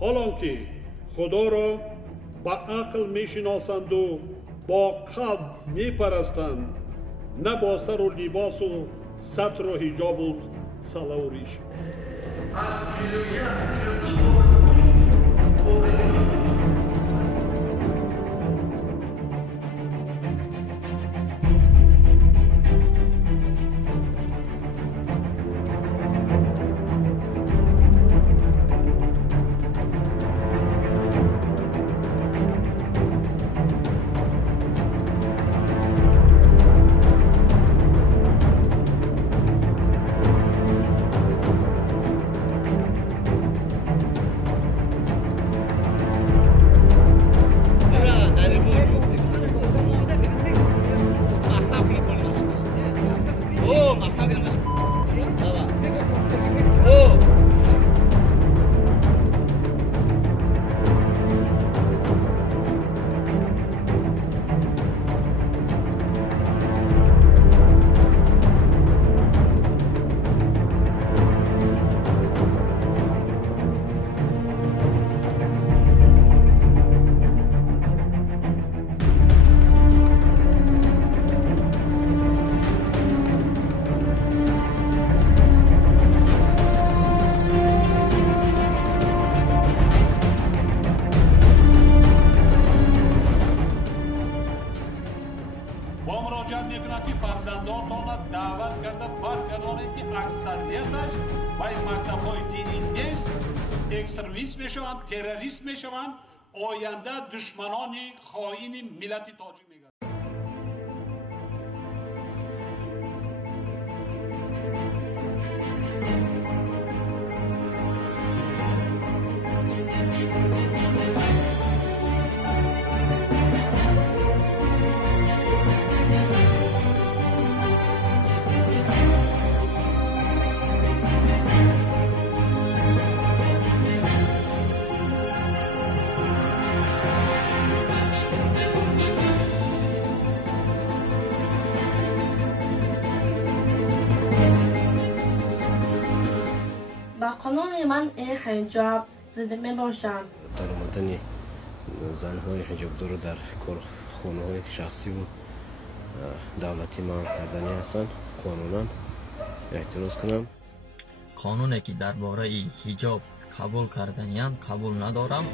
حالانکه خدا را با عقل میشناسند و با قلب میپرستند، نه با سر و لباس و ستر و حجاب و سلا و ریش. با مراجعت میکنم که فرزندانتان را دعوت کرده برگردانید که اکثریتش با این مکتب‌های دینی نیست، اکستریمیست میشوند، تروریست میشوند، آینده دشمنان خائن ملت تاجیک میگردند. با قانون من این حجاب زده می باشم. در آمدن زنهای حجابدار در کارخانه‌های شخصی و دولتی منع کردنی هستند. قانونا اعتراض کنم. قانونی که درباره حجاب قبول کردنیان قبول ندارم.